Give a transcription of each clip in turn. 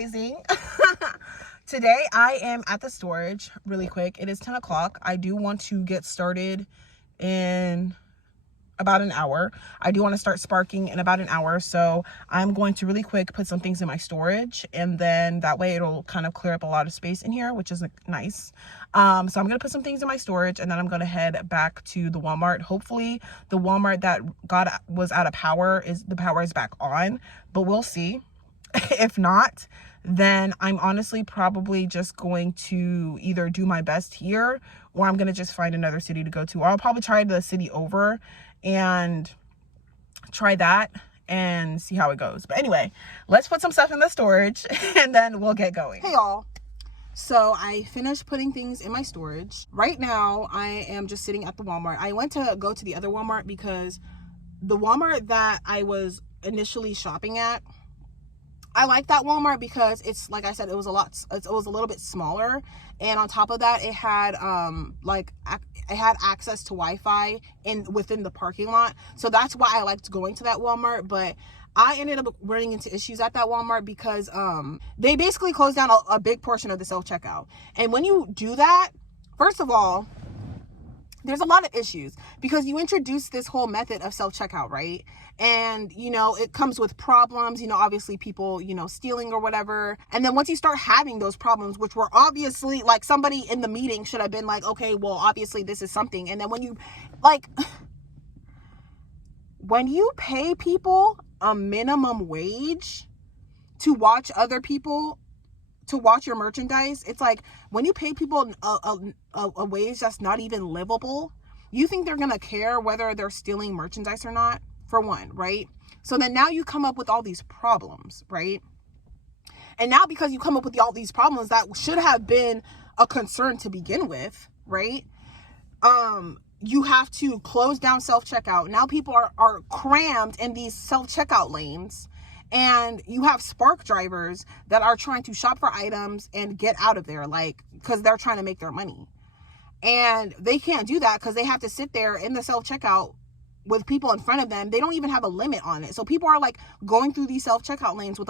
rising. Today I am at the storage really quick. It is 10 o'clock. I do want to get started in about an hour. I do want to start sparking in about an hour. So I'm going to really quick put some things in my storage, and then that way it'll kind of clear up a lot of space in here, which is nice. So I'm going to put some things in my storage, and then I'm going to head back to the Walmart. Hopefully the Walmart that was out of power the power is back on, but we'll see. If not, then I'm honestly probably just going to either do my best here, or I'm going to just find another city to go to. Or I'll probably try the city over and try that and see how it goes. But anyway, let's put some stuff in the storage and then we'll get going. Hey y'all. So I finished putting things in my storage. Right now, I am just sitting at the Walmart. I went to go to the other Walmart because the Walmart that I was initially shopping at, I like that Walmart because it's, like I said, it was a little bit smaller, and on top of that, it had access to Wi-Fi within the parking lot. So that's why I liked going to that Walmart. But I ended up running into issues at that Walmart because they basically closed down a big portion of the self-checkout. And when you do that, first of all, there's a lot of issues because you introduce this whole method of self-checkout, right? And, it comes with problems, obviously people, stealing or whatever. And then once you start having those problems, which were obviously, like, somebody in the meeting should have been like, okay, well, obviously this is something. And then when you pay people a minimum wage to watch other people, to watch your merchandise, it's like when you pay people a wage that's not even livable, you think they're gonna care whether they're stealing merchandise or not, for one, right? So then now you come up with all these problems, right? And now because you come up with all these problems that should have been a concern to begin with, right? You have to close down self-checkout. Now people are crammed in these self-checkout lanes. And you have Spark drivers that are trying to shop for items and get out of there, because they're trying to make their money. And they can't do that because they have to sit there in the self-checkout with people in front of them. They don't even have a limit on it. So people are going through these self-checkout lanes with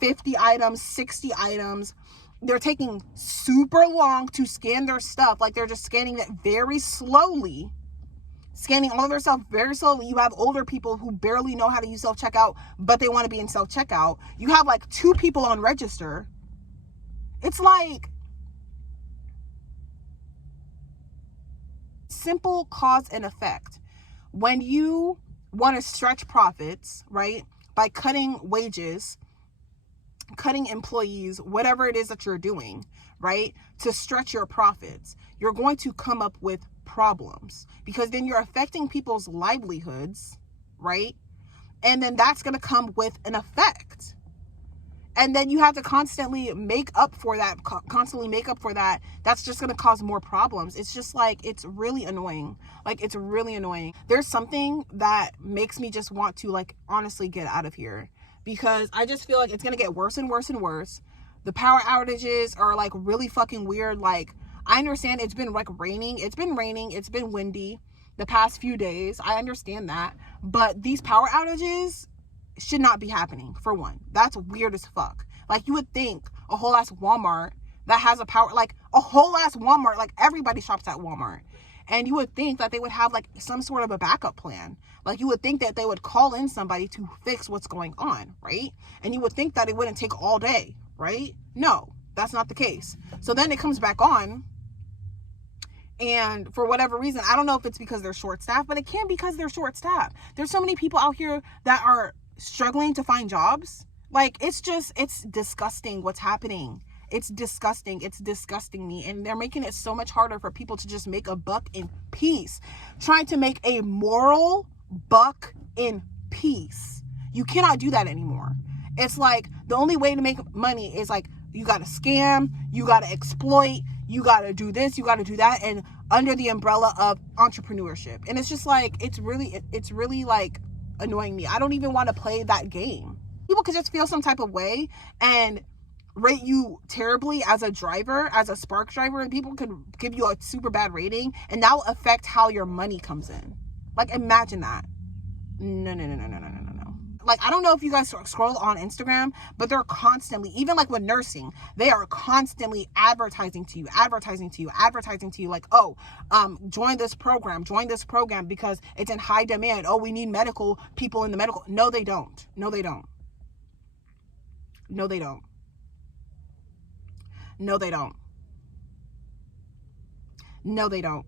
50 items, 60 items. They're taking super long to scan their stuff. They're just scanning it very slowly. Scanning all of their stuff very slowly. You have older people who barely know how to use self-checkout, but they want to be in self-checkout. You have 2 people on register. It's simple cause and effect. When you want to stretch profits, right, by cutting wages, cutting employees, whatever it is that you're doing, right, to stretch your profits, you're going to come up with problems because then you're affecting people's livelihoods, right? And then that's going to come with an effect. And then you have to constantly make up for that. That's just going to cause more problems. It's just it's really annoying. It's really annoying. There's something that makes me just want to honestly get out of here because I just feel like it's going to get worse and worse and worse. The power outages are really fucking weird. I understand it's been raining. It's been windy the past few days. I understand that. But these power outages should not be happening, for one. That's weird as fuck. You would think a whole ass Walmart that has a power, a whole ass Walmart, everybody shops at Walmart. And you would think that they would have some sort of a backup plan. You would think that they would call in somebody to fix what's going on, right? And you would think that it wouldn't take all day, right? No, that's not the case. So then it comes back on. And for whatever reason, I don't know if it's because they're short-staffed, but it can be because they're short-staffed. There's so many people out here that are struggling to find jobs. It's disgusting what's happening. It's disgusting. It's disgusting me. And they're making it so much harder for people to just make a buck in peace. Trying to make a moral buck in peace. You cannot do that anymore. It's the only way to make money is you got to scam, you got to exploit, you got to do this, you got to do that, and under the umbrella of entrepreneurship. And it's just it's really annoying me. I don't even want to play that game. People could just feel some type of way and rate you terribly as a driver, as a Spark driver, and people could give you a super bad rating, and that will affect how your money comes in. Imagine that. No. like, I don't know if you guys scroll on Instagram, but they're constantly, even like with nursing, they are constantly advertising to you, like, oh, join this program because it's in high demand. Oh, we need medical people in the medical. No, they don't. No, they don't. No, they don't. No, they don't. No, they don't.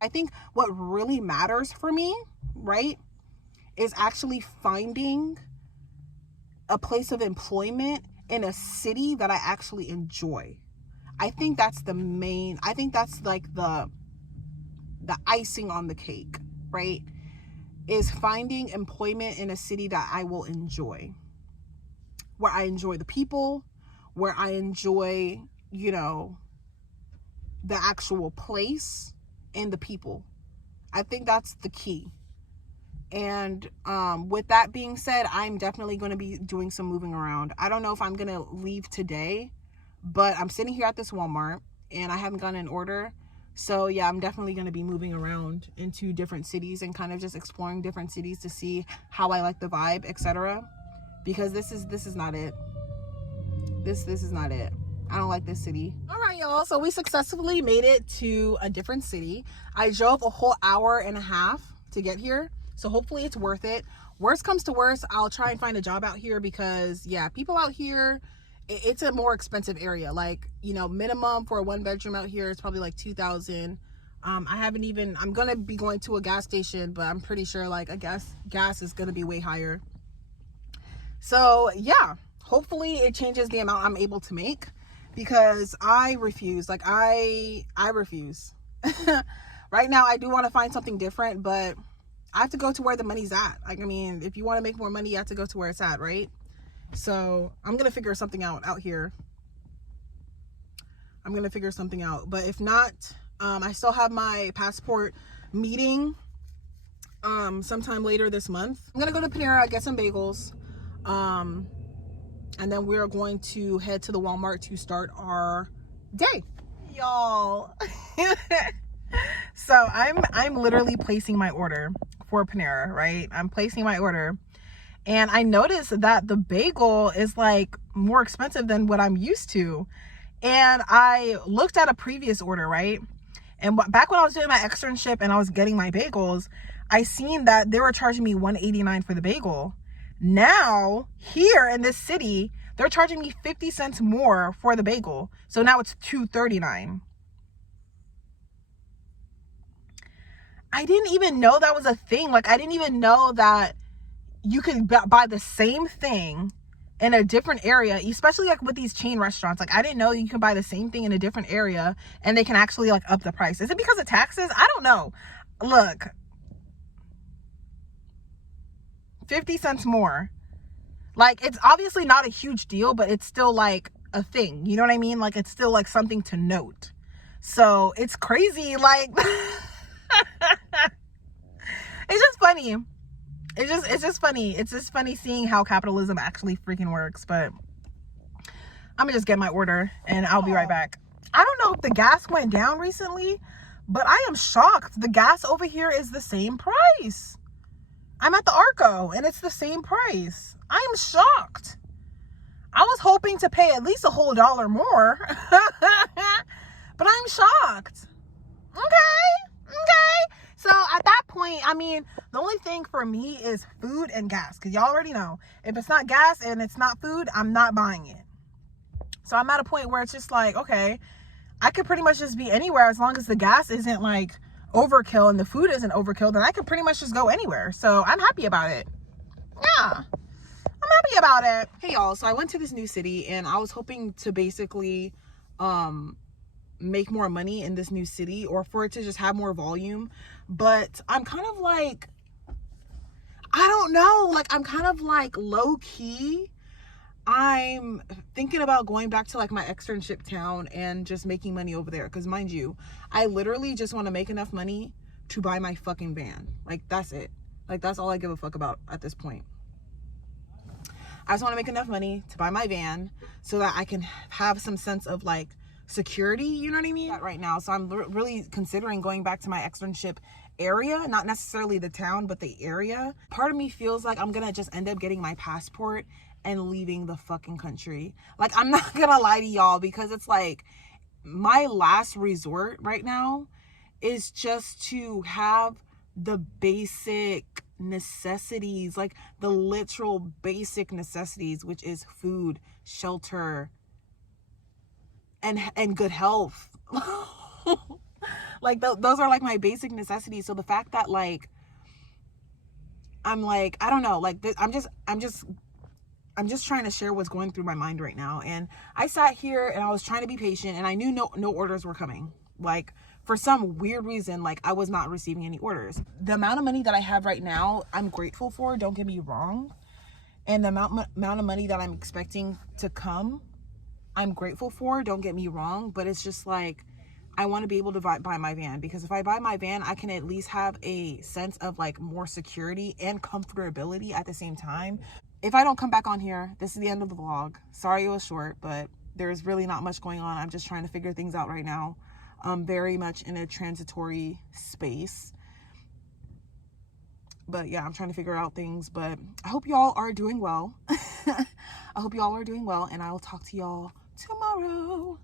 I think what really matters for me, right, is actually finding a place of employment in a city that I actually enjoy. I think that's like the icing on the cake, right? Is finding employment in a city that I will enjoy. Where I enjoy the people, where I enjoy, the actual place and the people. I think that's the key. And with that being said, I'm definitely going to be doing some moving around. I don't know if I'm going to leave today, but I'm sitting here at this Walmart and I haven't gotten an order. So yeah, I'm definitely going to be moving around into different cities and kind of just exploring different cities to see how I like the vibe, etc. Because this is not it. This is not it. I don't like this city. All right, y'all. So we successfully made it to a different city. I drove a whole hour and a half to get here. So hopefully it's worth it. Worst comes to worst, I'll try and find a job out here because, yeah, people out here, it's a more expensive area. Like, minimum for a 1-bedroom out here is probably like $2,000. I'm going to be going to a gas station, but I'm pretty sure like gas is going to be way higher. So yeah, hopefully it changes the amount I'm able to make because I refuse. Like I refuse. Right now, I do want to find something different, but I have to go to where the money's at. Like, I mean, if you want to make more money, you have to go to where it's at, right? So I'm going to figure something out here. I'm going to figure something out. But if not, I still have my passport meeting sometime later this month. I'm going to go to Panera, get some bagels. And then we're going to head to the Walmart to start our day. Y'all. So I'm literally placing my order for Panera, right? I'm placing my order and I noticed that the bagel is like more expensive than what I'm used to. And I looked at a previous order, right? And back when I was doing my externship and I was getting my bagels, I seen that they were charging me $1.89 for the bagel. Now here in this city, they're charging me 50 cents more for the bagel. So now it's $2.39. I didn't even know that was a thing. Like, I didn't even know that you could buy the same thing in a different area, especially like with these chain restaurants. Like, I didn't know you can buy the same thing in a different area and they can actually like up the price. Is it because of taxes? I don't know. Look, 50 cents more. Like, it's obviously not a huge deal, but it's still like a thing. You know what I mean? Like, it's still like something to note. So it's crazy. Like, it's just funny. It's just funny. It's just funny seeing how capitalism actually freaking works. But I'm gonna just get my order and I'll be right back. I don't know if the gas went down recently, but I am shocked. The gas over here is the same price. I'm at the Arco and it's the same price. I am shocked. I was hoping to pay at least a whole $1 more, but I'm shocked. Okay. So at that point, I mean, the only thing for me is food and gas, because y'all already know, if it's not gas and it's not food, I'm not buying it. So I'm at a point where it's just like, okay, I could pretty much just be anywhere as long as the gas isn't like overkill and the food isn't overkill, then I could pretty much just go anywhere. So I'm happy about it. Yeah, I'm happy about it. Hey y'all, so I went to this new city and I was hoping to basically make more money in this new city, or for it to just have more volume. But I'm kind of like, I don't know, like I'm kind of like low key, I'm thinking about going back to like my externship town and just making money over there. Because mind you, I literally just want to make enough money to buy my fucking van. Like, that's it. Like, that's all I give a fuck about at this point. I just want to make enough money to buy my van so that I can have some sense of like security, you know what I mean, right now. So I'm really considering going back to my externship area, not necessarily the town, but the area, part of me feels like I'm gonna just end up getting my passport and leaving the fucking country. Like, I'm not gonna lie to y'all, because it's like my last resort right now is just to have the basic necessities, like the literal basic necessities, which is food, shelter, and good health. Like those are like my basic necessities. So the fact that like I'm like, I don't know, like I'm just trying to share what's going through my mind right now. And I sat here and I was trying to be patient, and I knew no orders were coming. Like, for some weird reason, like, I was not receiving any orders. The amount of money that I have right now, I'm grateful for, don't get me wrong. And the amount of money that I'm expecting to come, I'm grateful for, don't get me wrong. But it's just like, I want to be able to buy my van, because if I buy my van, I can at least have a sense of like more security and comfortability at the same time. If I don't come back on here, this is the end of the vlog. Sorry it was short, but there's really not much going on. I'm just trying to figure things out right now. I'm very much in a transitory space. But yeah, I'm trying to figure out things. But I hope y'all are doing well. I hope y'all are doing well, and I will talk to y'all tomorrow.